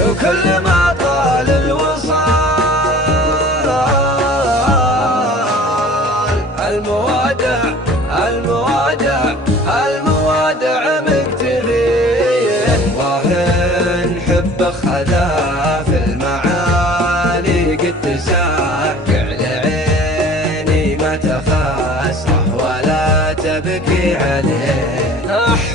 وكل ما طال الوصال الموادع الموادع الموادع مكتفيه، واهن حب خذا في المعالي قد تساقع لعيني ما تخسره ولا تبكي عليه.